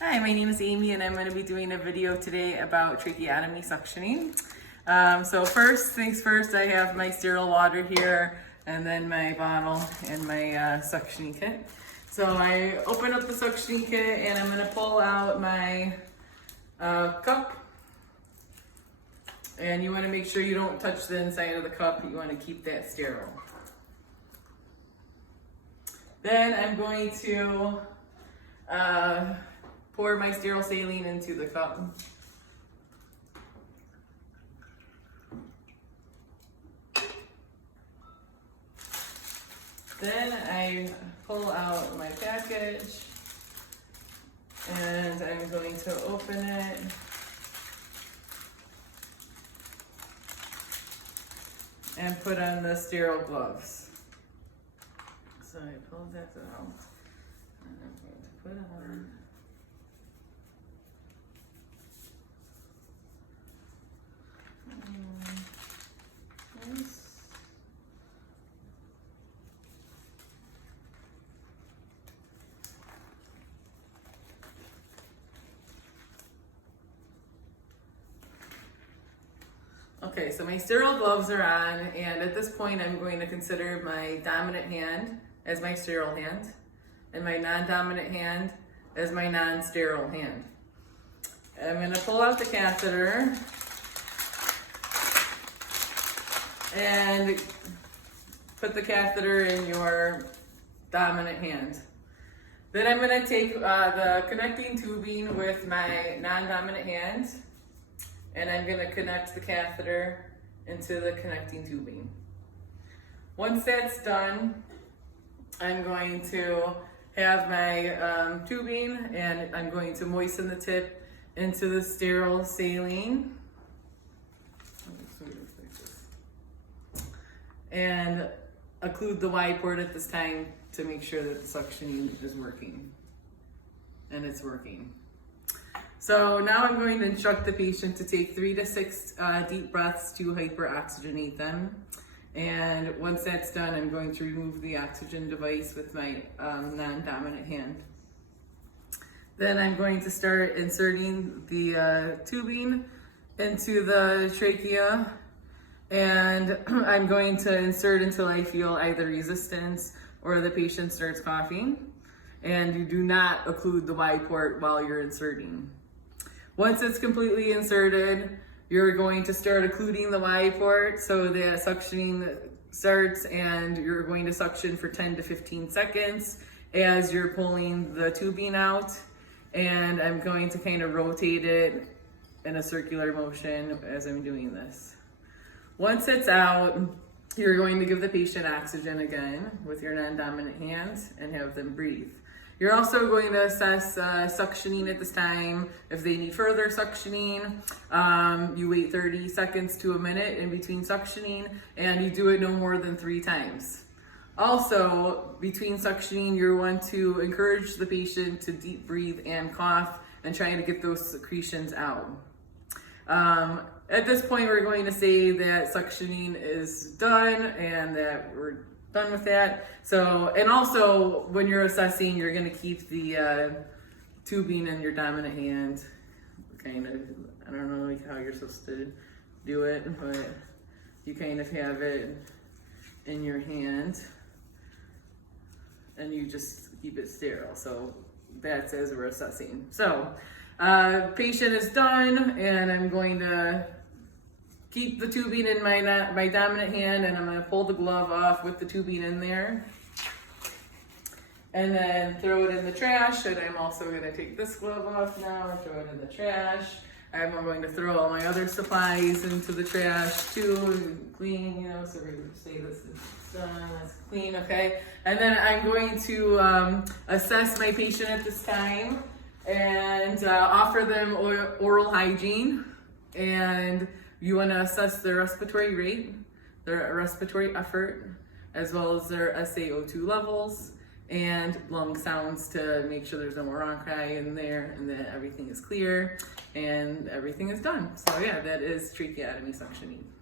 Hi, my name is Amy and I'm going to be doing a video today about tracheotomy suctioning. So first things first, I have my sterile water here and then my bottle and my suctioning kit. So I open up the suctioning kit and I'm going to pull out my cup. And you want to make sure you don't touch the inside of the cup. You want to keep that sterile. Then I'm going to pour my sterile saline into the cup. Then I pull out my package and I'm going to open it. And put on the sterile gloves. So I pulled that out. And I'm going to put on. This. Okay, so my sterile gloves are on, and at this point I'm going to consider my dominant hand as my sterile hand, and my non-dominant hand as my non-sterile hand. I'm going to pull out the catheter and put the catheter in your dominant hand. Then I'm going to take the connecting tubing with my non-dominant hand, and I'm going to connect the catheter into the connecting tubing. Once that's done, I'm going to have my tubing and I'm going to moisten the tip into the sterile saline. And occlude the Y port at this time to make sure that the suctioning is working. And it's working. So now I'm going to instruct the patient to take 3 to 6 deep breaths to hyperoxygenate them. And once that's done, I'm going to remove the oxygen device with my non-dominant hand. Then I'm going to start inserting the tubing into the trachea. And I'm going to insert until I feel either resistance or the patient starts coughing. And you do not occlude the Y port while you're inserting. Once it's completely inserted, you're going to start occluding the Y port so the suctioning starts, and you're going to suction for 10 to 15 seconds as you're pulling the tubing out. And I'm going to kind of rotate it in a circular motion as I'm doing this. Once it's out, you're going to give the patient oxygen again with your non-dominant hands and have them breathe. You're also going to assess suctioning at this time. If they need further suctioning, you wait 30 seconds to a minute in between suctioning, and you do it no more than 3 times. Also, between suctioning, you want to encourage the patient to deep breathe and cough and trying to get those secretions out. At this point, we're going to say that suctioning is done and that we're done with that. So, and also when you're assessing, you're going to keep the tubing in your dominant hand. Kind of, I don't know how you're supposed to do it, but you kind of have it in your hand and you just keep it sterile. So that's as we're assessing. So patient is done, and I'm going to keep the tubing in my dominant hand, and I'm going to pull the glove off with the tubing in there. And then throw it in the trash, and I'm also going to take this glove off now and throw it in the trash. I'm going to throw all my other supplies into the trash too, clean, so we're going to say this is done, that's clean, okay? And then I'm going to assess my patient at this time and offer them oral hygiene. And you want to assess their respiratory rate, their respiratory effort, as well as their SaO2 levels and lung sounds to make sure there's no more bronchi in there and that everything is clear and everything is done. So yeah, that is tracheotomy suctioning.